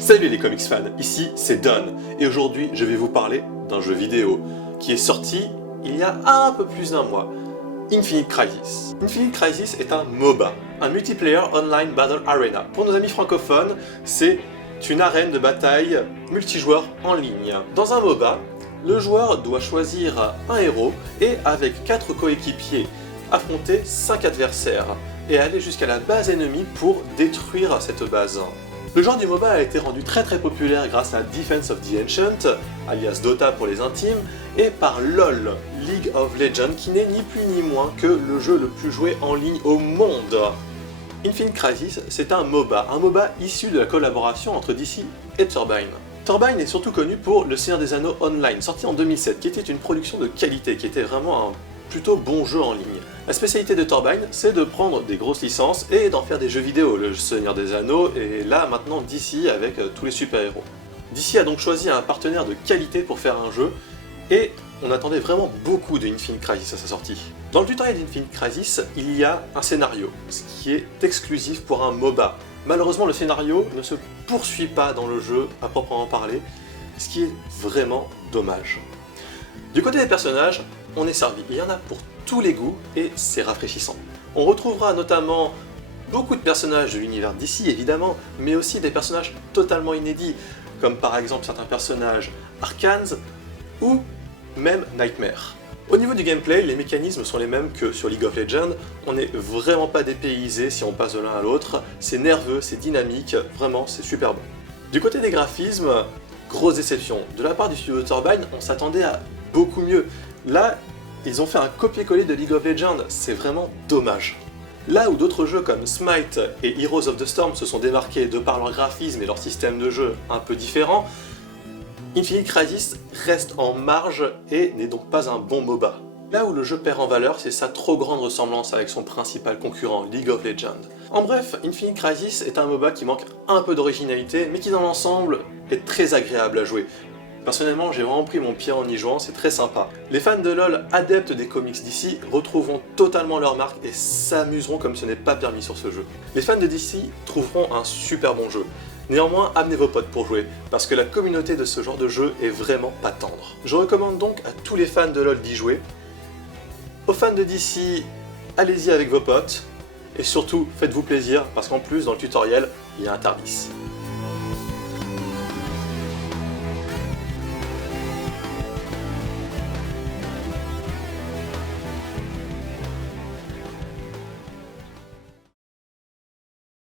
Salut les comics fans, ici c'est Don, et aujourd'hui je vais vous parler d'un jeu vidéo qui est sorti il y a un peu plus d'un mois, Infinite Crisis. Infinite Crisis est un MOBA, un Multiplayer Online Battle Arena. Pour nos amis francophones, c'est une arène de bataille multijoueur en ligne. Dans un MOBA, le joueur doit choisir un héros et avec 4 coéquipiers affronter 5 adversaires et aller jusqu'à la base ennemie pour détruire cette base. Le genre du MOBA a été rendu très populaire grâce à Defense of the Ancient, alias Dota pour les intimes, et par LoL, League of Legends, qui n'est ni plus ni moins que le jeu le plus joué en ligne au monde. Infinite Crisis, c'est un MOBA issu de la collaboration entre DC et Turbine. Turbine est surtout connu pour Le Seigneur des Anneaux Online, sorti en 2007, qui était une production de qualité, qui était vraiment un plutôt bon jeu en ligne. La spécialité de Turbine, c'est de prendre des grosses licences et d'en faire des jeux vidéo, Le Seigneur des Anneaux, et là maintenant DC avec tous les super-héros. DC a donc choisi un partenaire de qualité pour faire un jeu, et on attendait vraiment beaucoup de Infinite Crisis à sa sortie. Dans le tutoriel d'Infinite Crisis, il y a un scénario, ce qui est exclusif pour un MOBA. Malheureusement, le scénario ne se poursuit pas dans le jeu à proprement parler, ce qui est vraiment dommage. Du côté des personnages, on est servi. Il y en a pour tous les goûts et c'est rafraîchissant. On retrouvera notamment beaucoup de personnages de l'univers d'ici évidemment, mais aussi des personnages totalement inédits, comme par exemple certains personnages Arcans ou même Nightmare. Au niveau du gameplay, les mécanismes sont les mêmes que sur League of Legends, on n'est vraiment pas dépaysé si on passe de l'un à l'autre, c'est nerveux, c'est dynamique, vraiment c'est super bon. Du côté des graphismes, grosse déception. De la part du studio Turbine, on s'attendait à beaucoup mieux. Là, ils ont fait un copier-coller de League of Legends, c'est vraiment dommage. Là où d'autres jeux comme Smite et Heroes of the Storm se sont démarqués de par leur graphisme et leur système de jeu un peu différent, Infinite Crisis reste en marge et n'est donc pas un bon MOBA. Là où le jeu perd en valeur, c'est sa trop grande ressemblance avec son principal concurrent, League of Legends. En bref, Infinite Crisis est un MOBA qui manque un peu d'originalité, mais qui dans l'ensemble est très agréable à jouer. Personnellement, j'ai vraiment pris mon pied en y jouant, c'est très sympa. Les fans de LoL adeptes des comics d'ici retrouveront totalement leur marque et s'amuseront comme ce n'est pas permis sur ce jeu. Les fans de DC trouveront un super bon jeu. Néanmoins, amenez vos potes pour jouer, parce que la communauté de ce genre de jeu est vraiment pas tendre. Je recommande donc à tous les fans de LoL d'y jouer. Aux fans de DC, allez-y avec vos potes, et surtout, faites-vous plaisir, parce qu'en plus, dans le tutoriel, il y a un Tarbis.